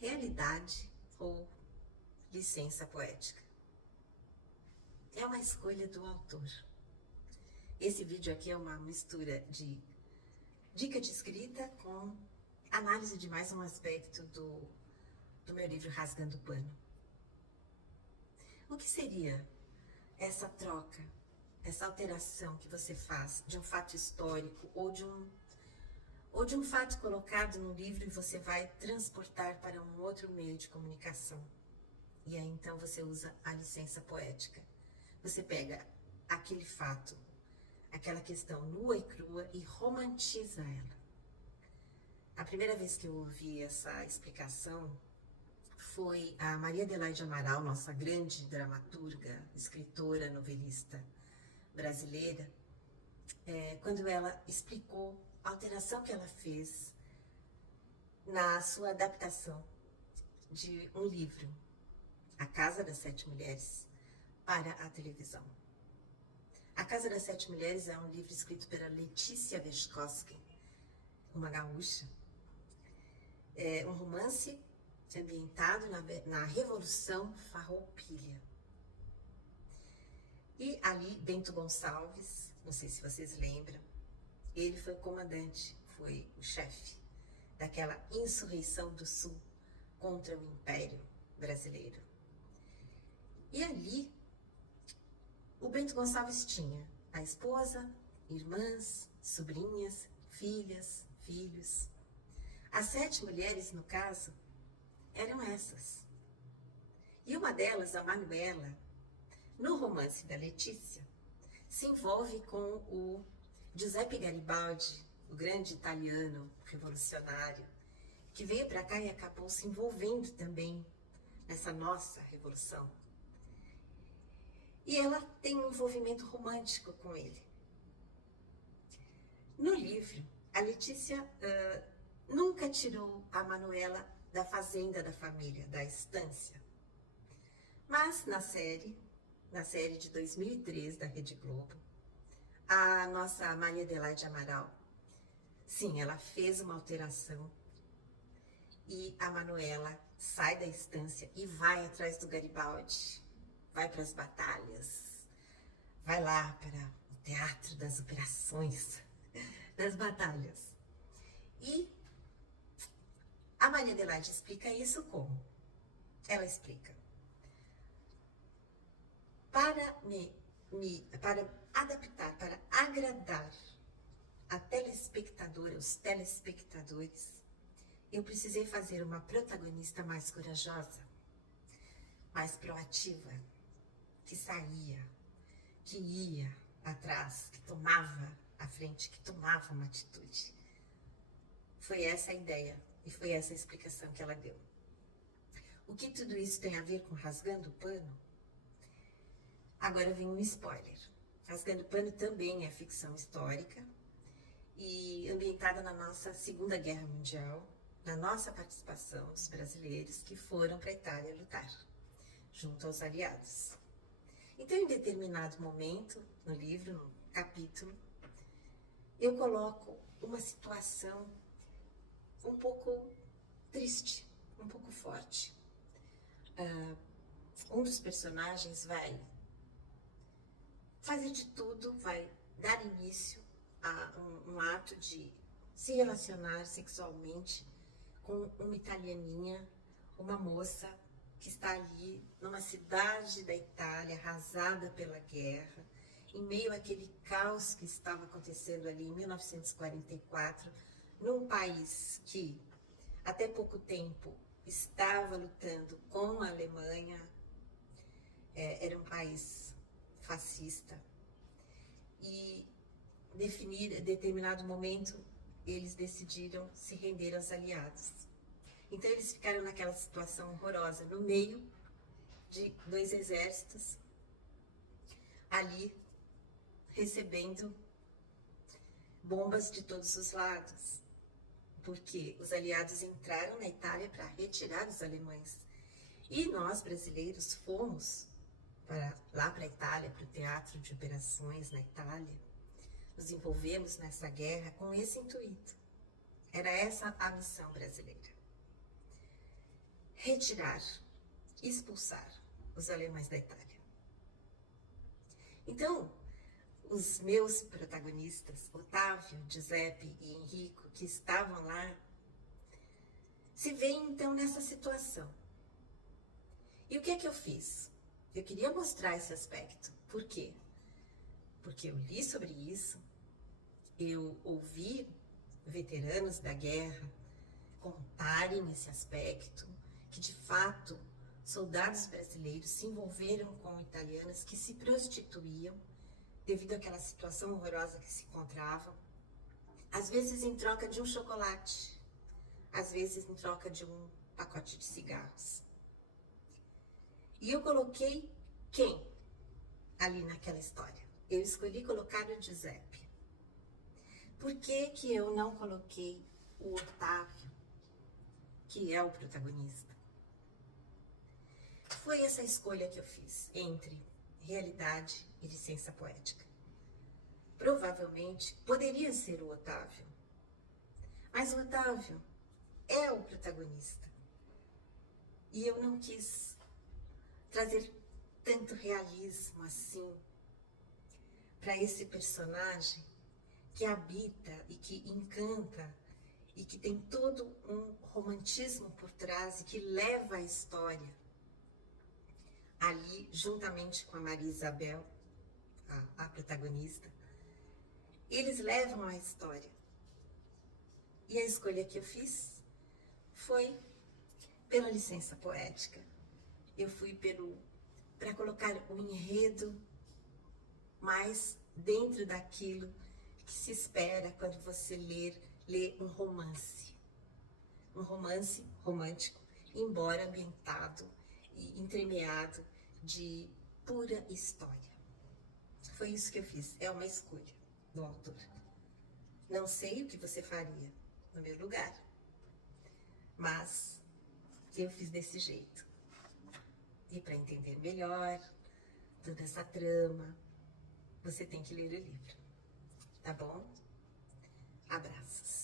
realidade ou licença poética. É uma escolha do autor. Esse vídeo aqui é uma mistura de dica de escrita com análise de mais um aspecto do meu livro Rasgando o Pano. O que seria essa troca, essa alteração que você faz de um fato histórico ou de um fato colocado no livro e você vai transportar para um outro meio de comunicação? E aí então você usa a licença poética. Você pega aquele fato, aquela questão nua e crua e romantiza ela. A primeira vez que eu ouvi essa explicação foi a Maria Adelaide Amaral, nossa grande dramaturga, escritora, novelista brasileira, quando ela explicou a alteração que ela fez na sua adaptação de um livro, A Casa das Sete Mulheres, para a televisão. A Casa das Sete Mulheres é um livro escrito pela Letícia Vescoski, uma gaúcha. É um romance ambientado na Revolução Farroupilha. E ali, Bento Gonçalves, não sei se vocês lembram, ele foi o comandante, foi o chefe daquela insurreição do Sul contra o Império Brasileiro. E ali, o Bento Gonçalves tinha a esposa, irmãs, sobrinhas, filhas, filhos. As sete mulheres, no caso, eram essas. E uma delas, a Manuela, no romance da Letícia, se envolve com o Giuseppe Garibaldi, o grande italiano revolucionário, que veio para cá e acabou se envolvendo também nessa nossa revolução. E ela tem um envolvimento romântico com ele. No livro, a Letícia nunca tirou a Manuela da fazenda da família, da estância. Mas na série de 2003 da Rede Globo, a nossa Maria Adelaide Amaral, sim, ela fez uma alteração e a Manuela sai da estância e vai atrás do Garibaldi, vai para as batalhas, vai lá para o teatro das operações, das batalhas. E a Maria Adelaide explica isso como? Ela explica: para adaptar, para agradar a telespectadora, os telespectadores, eu precisei fazer uma protagonista mais corajosa, mais proativa, que saía, que ia atrás, que tomava a frente, que tomava uma atitude. Foi essa a ideia e foi essa a explicação que ela deu. O que tudo isso tem a ver com Rasgando o Pano? Agora vem um spoiler. Rasgando o Pano também é ficção histórica e ambientada na nossa Segunda Guerra Mundial, na nossa participação, os brasileiros que foram para a Itália lutar, junto aos aliados. Então, em determinado momento, no livro, no capítulo, eu coloco uma situação um pouco triste, um pouco forte. Um dos personagens vai fazer de tudo, vai dar início a um ato de se relacionar sexualmente com uma italianinha, uma moça que está ali numa cidade da Itália arrasada pela guerra, em meio àquele caos que estava acontecendo ali em 1944, num país que até pouco tempo estava lutando com a Alemanha, era um país fascista, e em determinado momento eles decidiram se render aos aliados. Então eles ficaram naquela situação horrorosa, no meio de dois exércitos, ali recebendo bombas de todos os lados, porque os aliados entraram na Itália para retirar os alemães. E nós, brasileiros, fomos lá para a Itália, para o teatro de operações na Itália, nos envolvemos nessa guerra com esse intuito. Era essa a missão brasileira. retirar, expulsar os alemães da Itália. Então, os meus protagonistas, Otávio, Giuseppe e Enrico, que estavam lá, se veem então nessa situação. E o que é que eu fiz? Eu queria mostrar esse aspecto. Por quê? Porque eu li sobre isso, eu ouvi veteranos da guerra contarem esse aspecto, que de fato soldados brasileiros se envolveram com italianas que se prostituíam devido àquela situação horrorosa que se encontravam, às vezes em troca de um chocolate, às vezes em troca de um pacote de cigarros. E eu coloquei quem ali naquela história? Eu escolhi colocar o Giuseppe. Por que que eu não coloquei o Otávio, que é o protagonista? Foi essa escolha que eu fiz entre realidade e licença poética. Provavelmente poderia ser o Otávio, mas o Otávio é o protagonista. E eu não quis trazer tanto realismo assim para esse personagem que habita e que encanta e que tem todo um romantismo por trás e que leva a história ali, juntamente com a Maria Isabel, a protagonista. Eles levam a história. E a escolha que eu fiz foi pela licença poética. Eu fui para colocar o enredo mais dentro daquilo que se espera quando você lê um romance. Um romance romântico, embora ambientado e entremeado de pura história. Foi isso que eu fiz, é uma escolha do autor. Não sei o que você faria no meu lugar, mas eu fiz desse jeito. E para entender melhor toda essa trama, você tem que ler o livro, tá bom? Abraços.